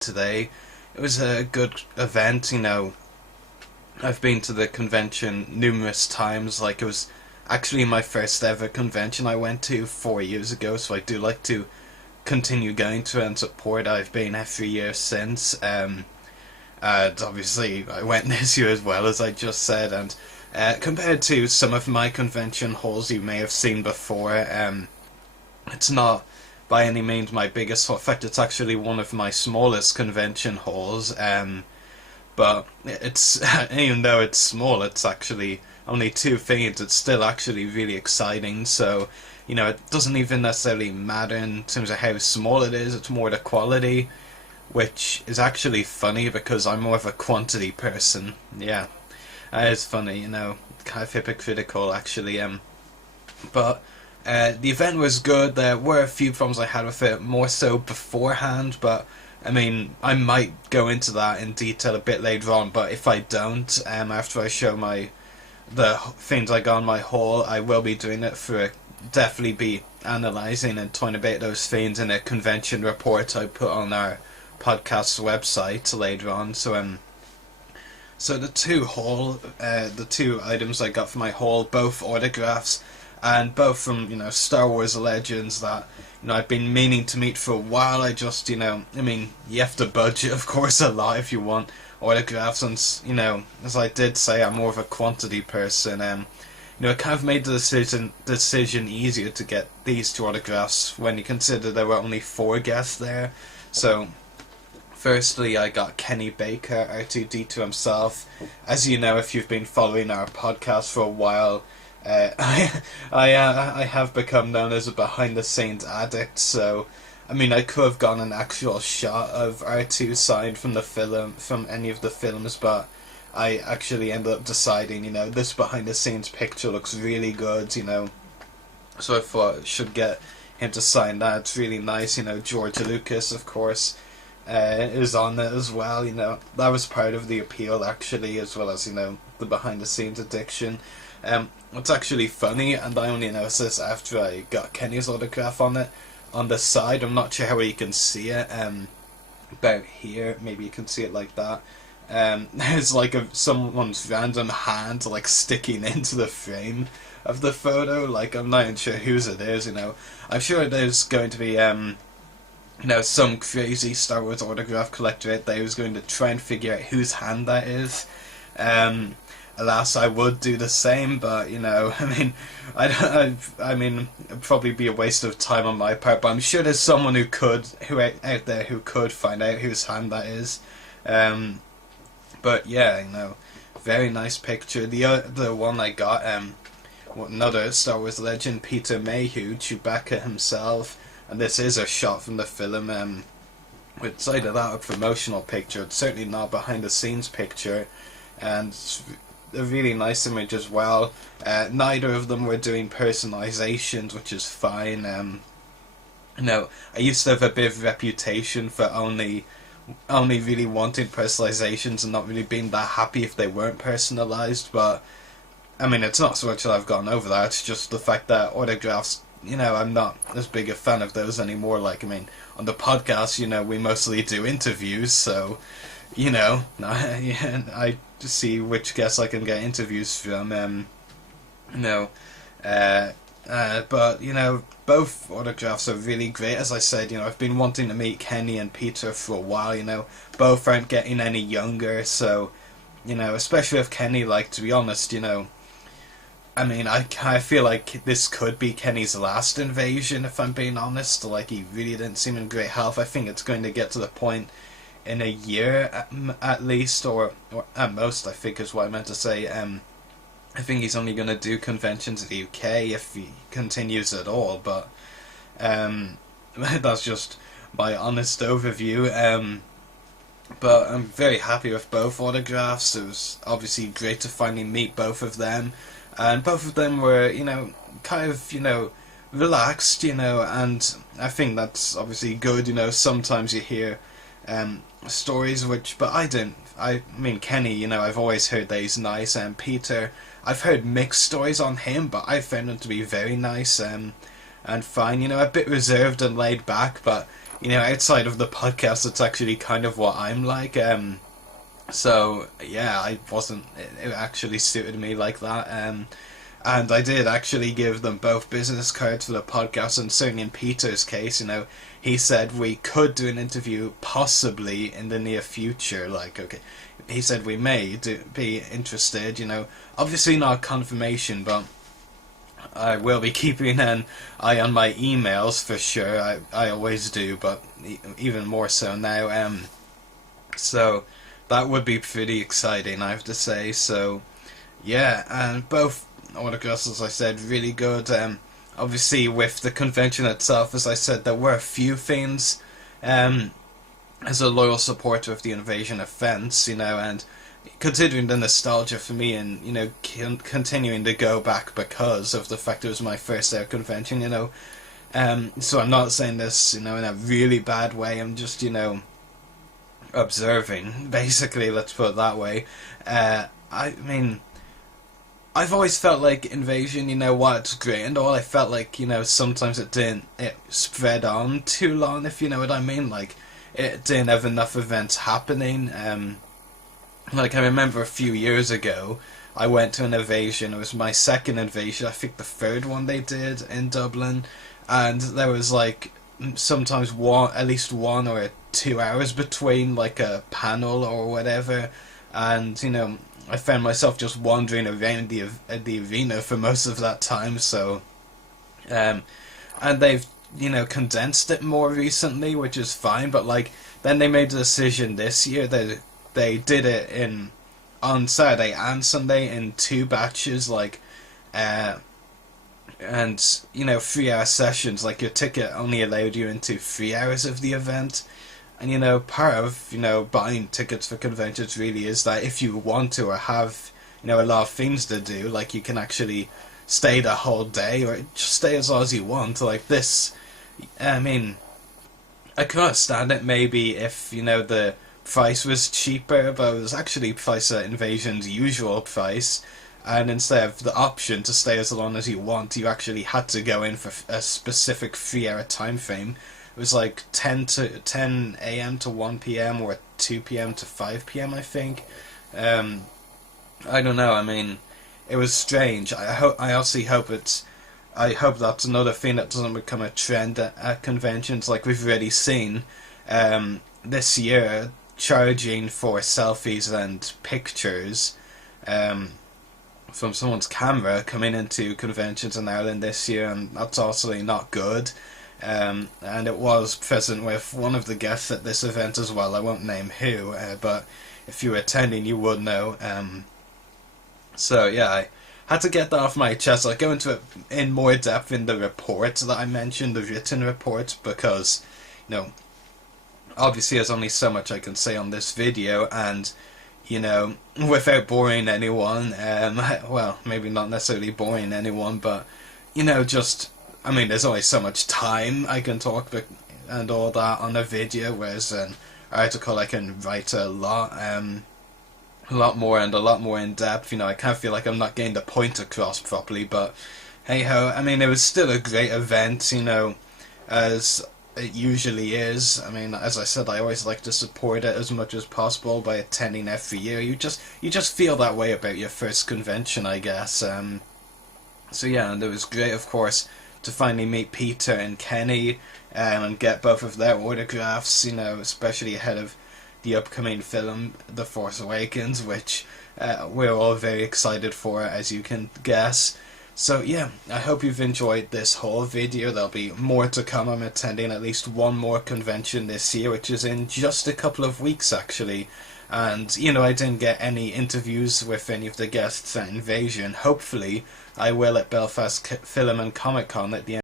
today. It was a good event, I've been to the convention numerous times. Like, it was actually my first ever convention I went to 4 years ago, so I do like to continue going to it and support. I've been every year since. And obviously, I went this year as well, as I just said. And compared to some of my convention halls you may have seen before, it's not by any means my biggest hall. In fact, it's actually one of my smallest convention halls. But it's even though it's small, it's actually only two things. It's still actually really exciting. So, it doesn't even necessarily matter in terms of how small it is. It's more the quality, which is actually funny because I'm more of a quantity person. Yeah, that is funny. Kind of hypocritical actually. But the event was good. There were a few problems I had with it, more so beforehand, but I mean, I might go into that in detail a bit later on, but if I don't, after I show the things I got on my haul, I will be doing it definitely be analysing and talking about those things in a convention report I put on our podcast's website later on. So the the two items I got for my haul, both autographs, and both from, Star Wars Legends that, I've been meaning to meet for a while. I just, you have to budget, of course, a lot if you want autographs, and, as I did say, I'm more of a quantity person. It kind of made the decision easier to get these two autographs when you consider there were only 4 guests there. So, firstly, I got Kenny Baker, R2-D2 himself. As you know, if you've been following our podcast for a while, I have become known as a behind-the-scenes addict, so I could have gotten an actual shot of R2 signed from any of the films, but I actually ended up deciding, this behind-the-scenes picture looks really good, so I thought I should get him to sign that. It's really nice, George Lucas, of course, is on it as well, that was part of the appeal, actually, as well as, the behind-the-scenes addiction. What's actually funny, and I only noticed this after I got Kenny's autograph on it, on the side, I'm not sure how you can see it, about here, maybe you can see it like that, there's like someone's random hand like sticking into the frame of the photo. Like, I'm not even sure whose it is, I'm sure there's going to be some crazy Star Wars autograph collector out there who's going to try and figure out whose hand that is. Alas, I would do the same, but I mean, it'd probably be a waste of time on my part. But I'm sure there's someone out there who could find out whose hand that is. But yeah, very nice picture. The one I got, another Star Wars legend, Peter Mayhew, Chewbacca himself, and this is a shot from the film. It's either that or a promotional picture. It's certainly not a behind-the-scenes picture, and it's a really nice image as well. Neither of them were doing personalizations, which is fine. I used to have a bit of a reputation for only really wanting personalizations and not really being that happy if they weren't personalized, but it's not so much that I've gotten over that, it's just the fact that autographs, I'm not as big a fan of those anymore. Like, on the podcast, we mostly do interviews, so I just see which guests I can get interviews from. But both autographs are really great. As I said, I've been wanting to meet Kenny and Peter for a while. Both aren't getting any younger, so especially with Kenny, like, to be honest, I feel like this could be Kenny's last invasion, if I'm being honest. Like, he really didn't seem in great health. I think it's going to get to the point in a year at least, or at most, I think is what I meant to say. I think he's only going to do conventions in the UK if he continues at all, but that's just my honest overview. But I'm very happy with both autographs. It was obviously great to finally meet both of them, and both of them were, kind of, relaxed, and I think that's obviously good. Sometimes you hear stories but Kenny, I've always heard that he's nice, and Peter, I've heard mixed stories on him, but I found him to be very nice, and fine, a bit reserved and laid back, but outside of the podcast, it's actually kind of what I'm like. So yeah, I wasn't. It actually suited me like that. And I did actually give them both business cards for the podcast, and certainly in Peter's case, he said we could do an interview possibly in the near future. Like, okay, he said we may be interested. Obviously not confirmation, but I will be keeping an eye on my emails for sure. I always do, but even more so now. So that would be pretty exciting, I have to say. So yeah, and both autographs, as I said, really good. Obviously, with the convention itself, as I said, there were a few things. As a loyal supporter of the Invasion offense, and considering the nostalgia for me, and continuing to go back because of the fact it was my first ever convention, so I'm not saying this, in a really bad way. I'm just, observing, basically. Let's put it that way. I mean, I've always felt like Invasion, while it's great and all, I felt like, sometimes it spread on too long, if you know what I mean. Like, it didn't have enough events happening. Like, I remember a few years ago, I went to an Invasion. It was my second Invasion, I think the third one they did in Dublin, and there was, like, sometimes at least 1 or 2 hours between, like, a panel or whatever, and, I found myself just wandering around the arena for most of that time. So, and they've condensed it more recently, which is fine. But like, then they made the decision this year that they did it on Saturday and Sunday in 2 batches, like, and 3-hour sessions. Like, your ticket only allowed you into 3 hours of the event. And, part of, buying tickets for conventions really is that if you want to or have, a lot of things to do, like, you can actually stay the whole day or just stay as long as you want. Like this, I mean, I could understand it maybe if, the price was cheaper, but it was actually priced at Invasion's usual price. And instead of the option to stay as long as you want, you actually had to go in for a specific 3-hour time frame. It was like 10 a.m. to 1 p.m. or 2 p.m. to 5 p.m. I think. I don't know. I mean, it was strange. I also hope I hope that's another thing that doesn't become a trend at conventions, like we've already seen this year, charging for selfies and pictures from someone's camera coming into conventions in Ireland this year, and that's also not good. And it was present with one of the guests at this event as well. I won't name who, but if you were attending, you would know. So yeah, I had to get that off my chest. I'll go into it in more depth in the report that I mentioned, the written report, because, obviously there's only so much I can say on this video, and, without boring anyone, well, maybe not necessarily boring anyone, but, just, I mean, there's only so much time I can talk and all that on a video, whereas an article I can write a lot more and a lot more in depth. I kind of feel like I'm not getting the point across properly, but hey ho, I mean, it was still a great event, as it usually is. I mean, as I said, I always like to support it as much as possible by attending every year. You just feel that way about your first convention, I guess. So yeah, and it was great, of course, to finally meet Peter and Kenny and get both of their autographs, especially ahead of the upcoming film, The Force Awakens, which we're all very excited for, as you can guess. So yeah, I hope you've enjoyed this whole video. There'll be more to come. I'm attending at least one more convention this year, which is in just a couple of weeks actually. And, I didn't get any interviews with any of the guests at Invasion. Hopefully, I will at Belfast Film and Comic Con at the end.